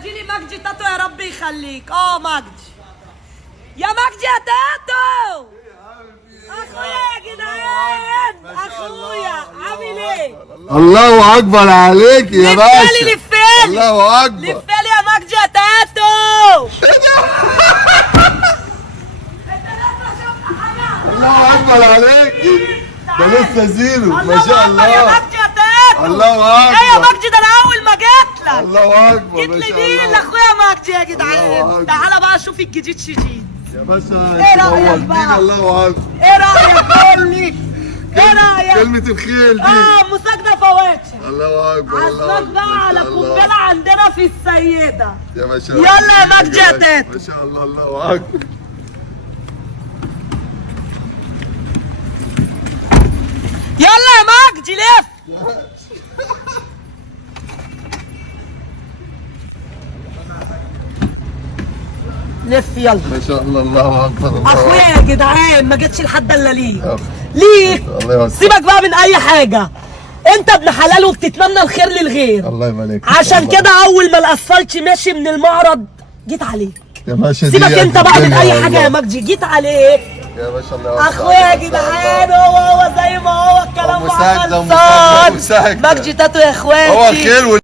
ناجيلي مجدي تاتو يا رب يخليك. مجدي يا مجدي يا تاتو. اخويا يا جدعان، اخويا عامل ايه؟ الله اكبر عليك يا باشا. لفالي الله اكبر. لفالي يا مجدي يا تاتو. الله اكبر عليك. ده لسه زيرو ما شاء الله. يا مجدي يا تاتو. الله اكبر. ايه يا مجدي، ده انا اول ما جيت لك. الله اكبر. جيت لي مين لاخويا مجدي يا جدعان. تعالى بقى شوف الجديد شديد يا باشا. ايه رأيك بقى؟ الله اكبر. ايه رايك؟ قول لي ايه رايك؟ كلمة الخيل دي. مساجدة فواتش. الله اكبر. عزمك بقى على قنبلة عندنا في السيدة. يا باشا. يلا يا مجدي يا تاتو. ما شاء الله. الله اكبر. يلا يا مجدي لف. لف يلا. ما شاء الله. الله اكبر. الله اخويا يا جدعان ما جتش لحد الا ليك. أكبر. ليك. الله يوسع. سيبك بقى من اي حاجة، انت ابن حلال وبتتمنى الخير للغير. الله يبارك. عشان كده اول ما الاسفلت ماشي من المعرض جيت عليك. يا باشا دي سيبك انت بقى من الدنيا اي حاجة والله. يا مجدي، جيت عليك. يا باشا الله يوسع. اخويا يا جدعان، هو زي ما هو الكلام مساجدة خلصان. مساجدة. مجدي تاتو يا اخواتي. هو خير.